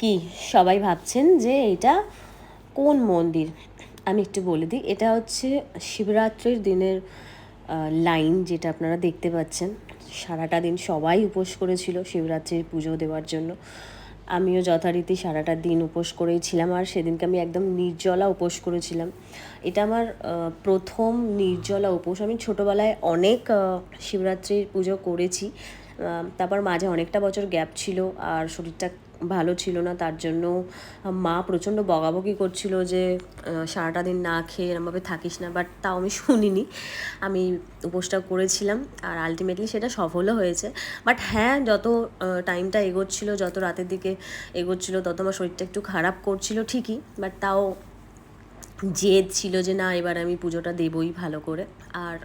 কি সবাই ভাবছেন যে এটা কোন মন্দির? আমি একটু বলে দিই, এটা হচ্ছে শিবরাত্রির দিনের লাইন যেটা আপনারা দেখতে পাচ্ছেন। সারাটা দিন সবাই উপোস করেছিল শিবরাত্রির পুজো দেওয়ার জন্য। আমিও যথারীতি সারাটা দিন উপোস করেই ছিলাম আর সেদিনকে আমি একদম নির্জলা উপোস করেছিলাম। এটা আমার প্রথম নির্জলা উপোস। আমি ছোটোবেলায় অনেক শিবরাত্রির পুজো করেছি। তারপর মাঝে অনেকটা বছর গ্যাপ ছিল আর শরীরটা ভালো ছিল না, তার জন্য মা প্রচণ্ড বকাবকি করছিল যে সারাটা দিন না খেয়ে এরমভাবে থাকিস না বাট তাও আমি শুনিনি। আমি উপোসটা করেছিলাম আর আলটিমেটলি সেটা সফলও হয়েছে। বাট হ্যাঁ যত টাইমটা এগোচ্ছিল, যত রাতের দিকে এগোচ্ছিল, তত আমার শরীরটা একটু খারাপ করছিল, ঠিকই বাট তাও জেদ ছিল যে, না, এবার আমি পুজোটা দেবই ভালো করে। আর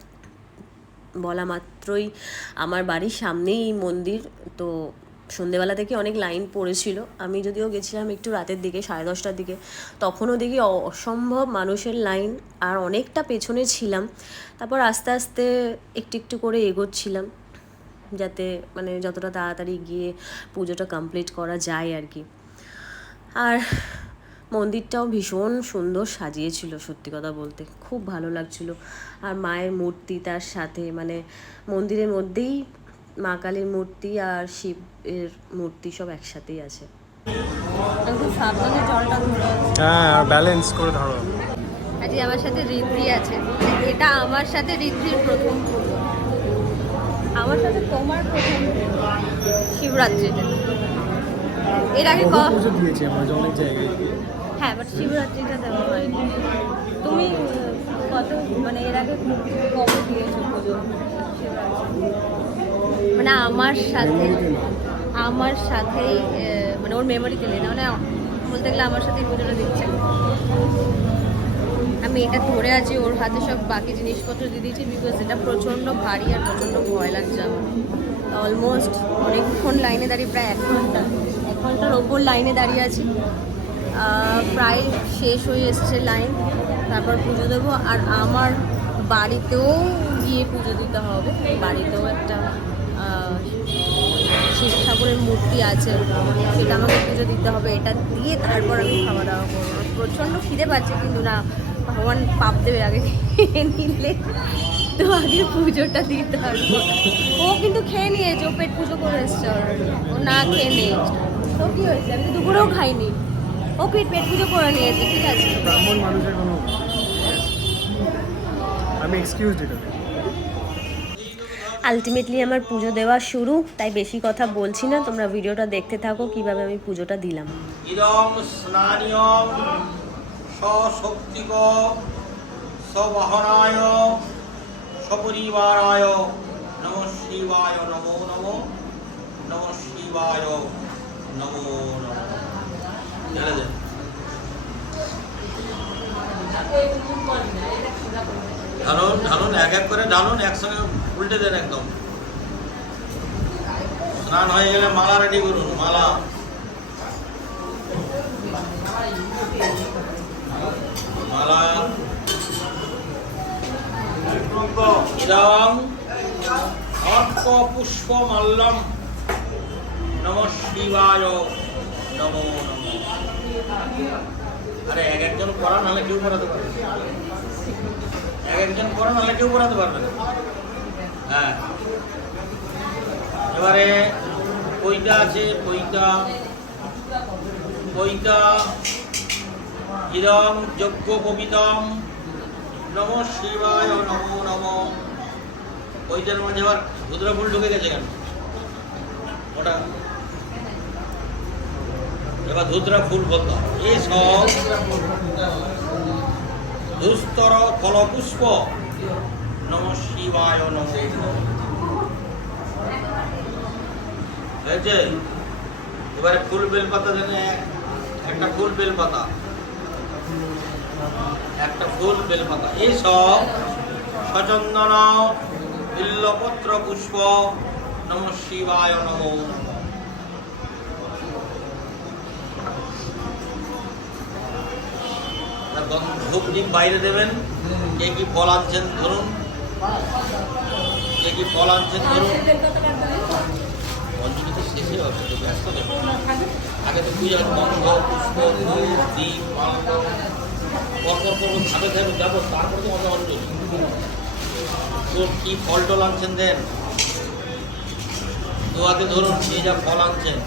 বলা মাত্রই আমার বাড়ির সামনেই মন্দির, তো সন্ধেবেলা থেকে অনেক লাইন পড়েছিল। আমি যদিও গেছিলাম একটু রাতের দিকে, সাড়ে দশটার দিকে, তখনও দেখি অসম্ভব মানুষের লাইন আর অনেকটা পেছনে ছিলাম। তারপর আস্তে আস্তে একটু একটু করে এগোচ্ছিলাম, যাতে মানে যতটা তাড়াতাড়ি গিয়ে পুজোটা কমপ্লিট করা যায় আর কি। আর মন্দিরটাও ভীষণ সুন্দর সাজিয়েছিল, সত্যি কথা বলতে। খুব ভালো লাগছিল। আর মায়ের মূর্তি তার সাথে মানে মন্দিরের মধ্যেই মা কালীর মূর্তি আর শিবের মূর্তি সব একসাথেই আছে। খুব সাবধানে জলটা হ্যাঁ আর ব্যালেন্স করে ধরো। আজকে আমার সাথে ঋদ্ধি আছে। এটা আমার সাথে ঋদ্ধির প্রথম আমার সাথে তোমার প্রথম শিবরাত্রিতে। এর আগে দিয়েছি আমরা অনেক জায়গায়। হ্যাঁ বাট শিবরাত্রিটা দেওয়া হয়নি। তুমি কত মানে এর আগে কবে দিয়েছ পুজো? শিবরাত্রি? মানে আমার সাথে, আমার সাথেই মানে ওর মেমোরিতে নেই না মানে বলতে গেলে আমার সাথেই পুজোটা দিচ্ছে। আমি এটা ধরে আছি, ওর হাতে সব বাকি জিনিসপত্র দিয়ে দিয়েছি বিকজ এটা প্রচণ্ড ভারী আর প্রচণ্ড ভয় লাগছে আমার। অলমোস্ট অনেকক্ষণ লাইনে দাঁড়িয়ে, প্রায় এক ঘণ্টা, এক ঘণ্টার ওপর লাইনে দাঁড়িয়ে আছি। প্রায় শেষ হয়ে এসছে লাইন তারপর পুজো দেবো। আর আমার বাড়িতেও গিয়ে পুজো দিতে হবে, বাড়িতেও একটা শিব ঠাকুরের মূর্তি আছে, সেটা আমাকে পুজো দিতে হবে, এটা দিয়ে তারপর আমি খাওয়া দাওয়া করব। প্রচণ্ড খিদে পাচ্ছে, কিন্তু না, ভগবান পাপ দেবে আগে নিলে। তো আগে পুজোটা দিতে হবে। ও কিন্তু খেয়ে নিয়েছে, ও পেট পুজো করে এসছে। ও না খেয়ে নেই। তো কি হয়েছে? আমি তো দুপুরেও খাইনি। ও পেট পেট পুজো করে নিয়েছে? ঠিক আছে। আমি এক্সকিউজ এটা। আলটিমেটলি আমার পুজো দেওয়া শুরু, তাই বেশি কথা বলছি না। তোমরা ভিডিওটা দেখতে থাকো, কীভাবে আমি পুজোটা দিলাম। ইদং স্নানীয়ং সশক্তিক সবাহনায় সপরিবারায় নম শিবায় নমো নম নম শিবায় নমো নম। ঢেলে দেন। ঢালুন ঢালুন এক এক করে ঢালুন একসঙ্গে উল্টে দেন একদম। স্নান হয়ে গেলে মালা রেডি করুন, মালা। মালা। পুষ্প নম শিবায় নমো নম। আরে এক একজন পড়া নাহলে কেউ পারবে না। এক একজন পড়া নাহলে কেউ পড়াতে পারবে না। হ্যাঁ। এবারে পইটা আছে পইটা পইটা ইদম যজ্ঞ পবিতম নম শিবায় নমো নম। ওইটার মাঝে আবার ধুদ্রা ফুল ঢুকে গেছে কেন? ওটা। এবার ধুদ্রা ফুল বলতো। এই সব দুস্তর ফলপুষ্প। নম শিবায় নম এবারে ফুল বেল পাতা এক- একটা ফুল বেল পাতা একটা ফুল বেলপাতা। এসব সচন্দন বিল্লপত্র পুষ্প নম শিবায় নম। ধূপ দ্বীপ বাইরে দেবেন। কে কি ফল আনছেন ধরুন। কে কি ফল আনছেন ধরুন অঞ্জলি তো শেষে ব্যস্ত আগে তো পুষ্প তো ফল টল আনছেন দেন? দোয়াতে ধরুন যে যা ফল আনছেন।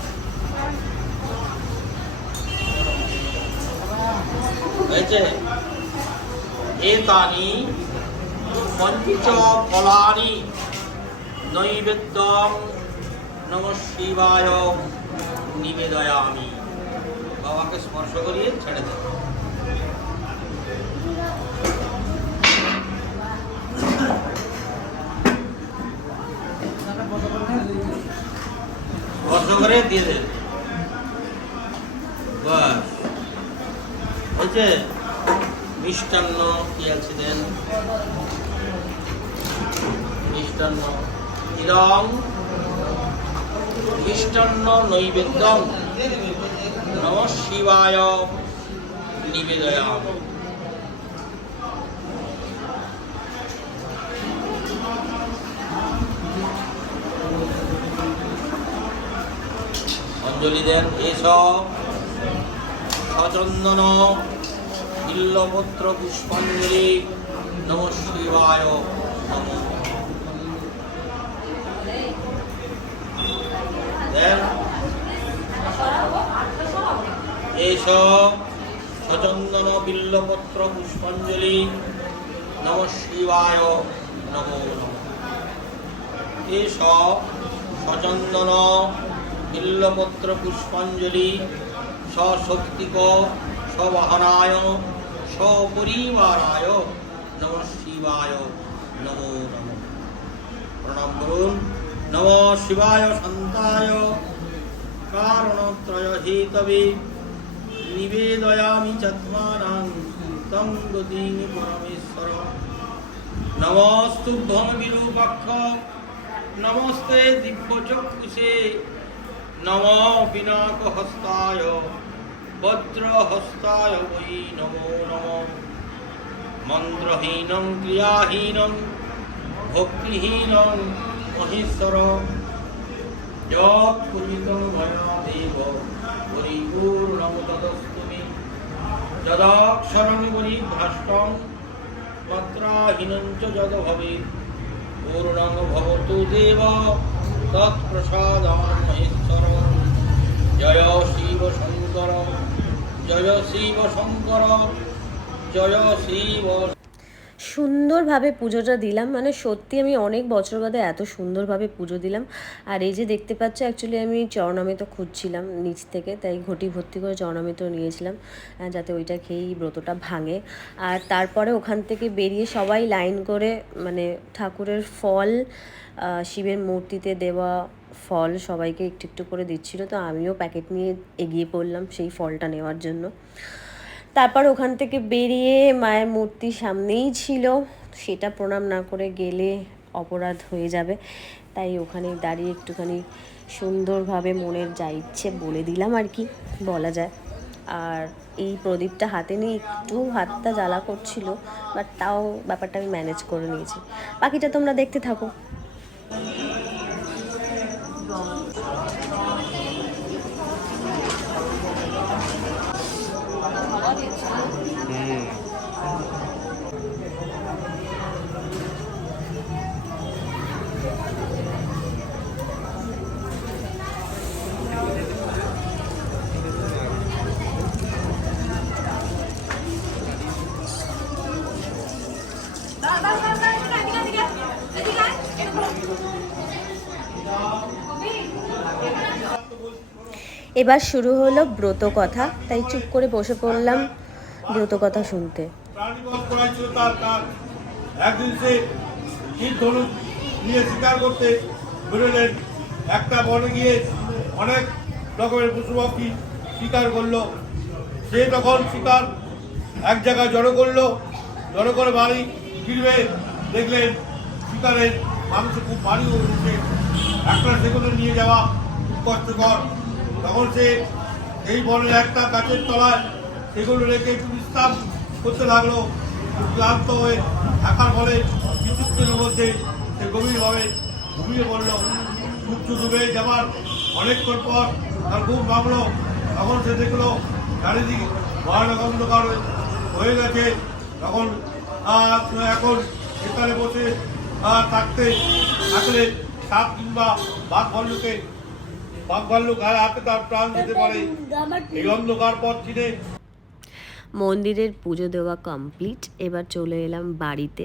হয়েছে। এতানি পঞ্চ ফলানি নৈবেদ্যম নম শিবায় নিবেদয়ামি। বাবাকে স্পর্শ করিয়ে ছেড়ে দেন স্পর্শ করে দিয়ে দেন হয়েছে মিষ্টান্ন কি আছে দেন মিষ্টান্ন ইদং মিষ্টান্ন নৈবেদ্যম, নম শিবায় নিবেদয়াম। অঞ্জলি দেন এসব সচন্দন বিল্লপত্র পুষ্পাঞ্জলি নম শিবায় নম। বিল্লপত্র পুষ্পাঞ্জলি নম শিবায় নম নম। সচন্দন বিল্লপত্র পুষ্পাঞ্জলি সশক্তিক সবাহনায় সপরিবারায় নম শিবায়, নমো নম। প্রণাম করুন। নম শিবায় শান্তায়। কারণত্রয় হেতবে নিবেদয়ামি চত্মানাং তং গতিমি পরমেশ্বর। নমস্তুভ্যং বিরূপাক্ষ নমস্তে দিব্যচক্ষুষে। নম পিনাকহস্তায় বজ্রহস্তায় বৈ নমো নম। মন্ত্রহীনং ক্রিয়াহীনং ভক্তিহীনং মহেশ্বর যৎ কুর্মিতং ময়া দেব পরিপূর্ণং তদস্তুমি যদাক্ষরং পরিভ্রষ্টং মাত্রাহীনং চ যদ ভবেৎ। পূর্ণং ভবতু দেব, তৎপ্রসাদান মহেশ্বর জয় শিব শঙ্কর সুন্দরভাবে পুজোটা দিলাম। মানে সত্যি আমি অনেক বছর বাদে এত সুন্দরভাবে পুজো দিলাম। আর এই যে দেখতে পাচ্ছ অ্যাকচুয়ালি আমি চরণামৃত খুঁজছিলাম নিচ থেকে, তাই ঘটি ভর্তি করে চরণামৃত নিয়েছিলাম যাতে ওইটা খেয়েই ব্রতটা ভাঙে। আর তারপরে ওখান থেকে বেরিয়ে সবাই লাইন করে মানে ঠাকুরের ফল শিবের মূর্তিতে দেওয়া ফল সবাইকে একটু একটু করে দিচ্ছিল, তো আমিও প্যাকেট নিয়ে এগিয়ে পড়লাম সেই ফলটা নেওয়ার জন্য। তারপর ওখান থেকে বেরিয়ে মায়ের মূর্তি সামনেই ছিল, সেটা প্রণাম না করে গেলে অপরাধ হয়ে যাবে। তাই ওখানে দাঁড়িয়ে একটুখানি সুন্দরভাবে মনের যা ইচ্ছে বলে দিলাম আর কি, বলা যায়। আর এই প্রদীপটা হাতে নিয়ে একটু হাতটা জ্বালা করছিল বাট তাও ব্যাপারটা আমি ম্যানেজ করে নিয়েছি। বাকিটা তোমরা দেখতে থাকো। 거. এবার শুরু হলো ব্রত কথা। তাই চুপ করে বসে পড়লাম ব্রত কথা শুনতে। একদিন সে তীর ধনুক নিয়ে শিকার করতে বেরোলেন। একটা বনে গিয়ে অনেক রকমের পশু পাখি শিকার করল। সে তখন শিকার এক জায়গায় জড়ো করল। জড়ো করে বাড়ি ফিরবে দেখলেন শিকারের মাংস খুব ভারী উঠছে। একটা সেগুলো নিয়ে যাওয়া খুব কষ্টকর। তখন সে এই বনের একটা গাছের তলায় সেগুলো রেখে একটু বিশ্রাম করতে লাগল। ক্লান্ত হয়ে থাকার ফলে কিছুক্ষণের মধ্যে সে গভীরভাবে ঘুমিয়ে পড়ল। সূর্য ডুবে যাবার অনেকক্ষণ পর তার ঘুম ভাঙলো। তখন সে দেখল চারিদিকে ভয়ানক অন্ধকার হয়ে গেছে। তখন এখন সেখানে বসে থাকতে থাকলে সাপ কিংবা বাঘ ভাল্লুকে বাঘ ভাল্লুক হাতে তার প্রাণ দিতে পারে এই অন্ধকার পথ চিনে মন্দিরের পুজো দেওয়া কমপ্লিট এবার চলে এলাম বাড়িতে।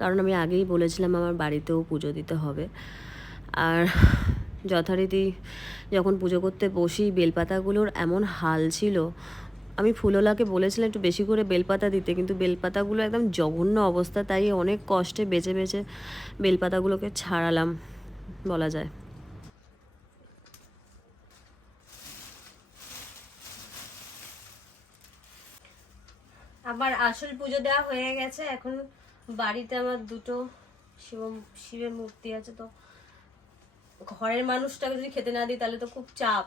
কারণ আমি আগেই বলেছিলাম আমার বাড়িতেও পুজো দিতে হবে। আর যথারীতি যখন পুজো করতে বসি বেলপাতাগুলোর এমন হাল ছিল। আমি ফুলোলাকে বলেছিলাম একটু বেশি করে বেলপাতা দিতে কিন্তু বেলপাতাগুলো একদম জঘন্য অবস্থা তাই অনেক কষ্টে বেছে বেছে বেলপাতাগুলোকে ছাড়ালাম বলা যায়। আমার আসল পুজো দেওয়া হয়ে গেছে। এখন বাড়িতে আমার দুটো শিব, শিবের মূর্তি আছে, তো ঘরের মানুষটাকে যদি খেতে না দিই, তাহলে তো খুব চাপ।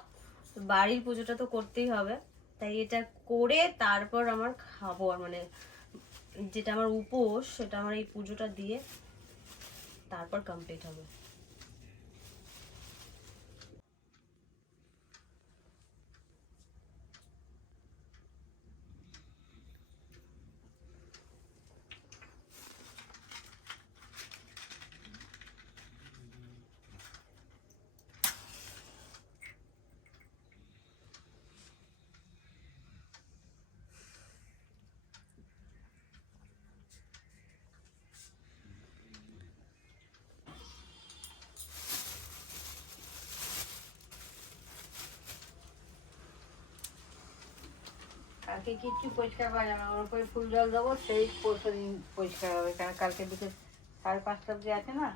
বাড়ির পুজোটা তো করতেই হবে। তাই এটা করে তারপর আমার খাব আর মানে যেটা আমার উপোস, সেটা আমার এই পুজোটা দিয়ে তারপর কমপ্লিট হবে। কালকে কিচ্ছু পরিষ্কার করা যাবে না, ওর উপরে ফুল জল দেবো, সেই পরশু দিন পরিষ্কার হবে। কারণ কালকে বিকেল সাড়ে পাঁচটা অবধি আছে না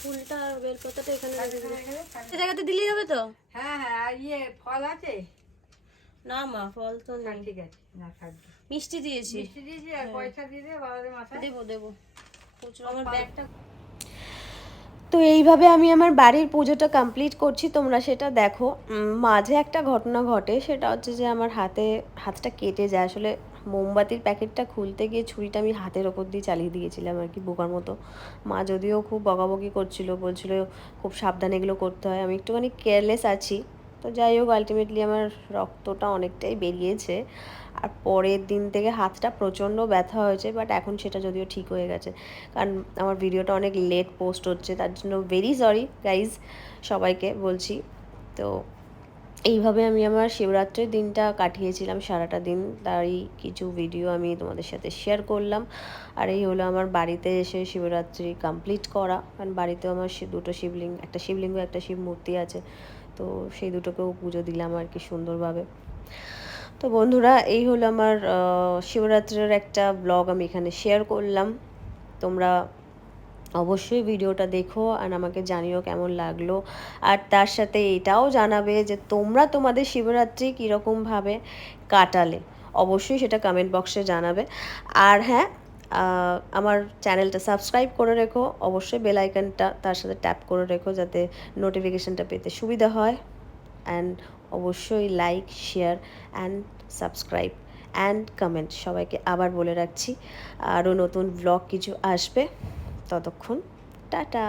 ফুলটা আর বেলপাতাটা এখানে রেখে দিবি। হ্যাঁ এই জায়গাতে দিলেই হবে তো? হ্যাঁ হ্যাঁ আর ইয়ে ফল আছে? না মা ফল তো হ্যাঁ, নেই। ঠিক আছে না থাকবে মিষ্টি দিয়েছি। মিষ্টি দিয়েছি আর পয়সা দিয়ে দিয়ে বাবাদের মাথায়। দেবো দেবো। আমার ব্যাগটা তো এইভাবে আমি আমার বাড়ির পুজোটা কমপ্লিট করছি তোমরা সেটা দেখো। মাঝে একটা ঘটনা ঘটে সেটা হচ্ছে যে আমার হাতে হাতটা কেটে যায়। আসলে মোমবাতির প্যাকেটটা খুলতে গিয়ে ছুরিটা আমি হাতের ওপর দিয়ে চালিয়ে দিয়েছিলাম আর কি, বোকার মতো। মা যদিও খুব বকাবকি করছিল, বলছিল খুব সাবধানে এগুলো করতে হয়। আমি একটুখানি কেয়ারলেস আছি। তো যাই হোক আলটিমেটলি আমার রক্তটা অনেকটাই বেরিয়েছে। আর পরের দিন থেকে হাতটা প্রচণ্ড ব্যথা হয়েছে বাট এখন সেটা যদিও ঠিক হয়ে গেছে। কারণ আমার ভিডিওটা অনেক লেট পোস্ট হচ্ছে, তার জন্য ভেরি সরি গাইজ সবাইকে বলছি। তো এইভাবে আমি আমার শিবরাত্রির দিনটা কাটিয়েছিলাম, সারাটা দিন। তারই কিছু ভিডিও আমি তোমাদের সাথে শেয়ার করলাম। আর এই হলো আমার বাড়িতে এসে শিবরাত্রি কমপ্লিট করা। কারণ বাড়িতেও আমার দুটো শিবলিঙ্গ একটা শিবলিঙ্গ, একটা শিব মূর্তি আছে। তো সেই দুটোকেও পুজো দিলাম আর কি সুন্দরভাবে। তো বন্ধুরা, এই হলো আমার শিবরাত্রির একটা ব্লগ আমি এখানে শেয়ার করলাম। তোমরা অবশ্যই ভিডিওটা দেখো আর আমাকে জানিও কেমন লাগল। আর তার সাথে এটাও জানাবে যে তোমরা তোমাদের শিবরাত্রি কীরকমভাবে কাটালে। অবশ্যই সেটা কমেন্ট বক্সে জানাবে। আর হ্যাঁ আমার চ্যানেলটা সাবস্ক্রাইব করে রেখো। অবশ্যই বেল তার সাথে ট্যাপ করে রেখো যাতে নোটিফিকেশনটা পেতে সুবিধা হয়। অ্যান্ড অবশ্যই like share and subscribe and comment সবাইকে আবার বলে রাখছি আরও নতুন ব্লগ কিছু আসবে। ততক্ষণ টাটা।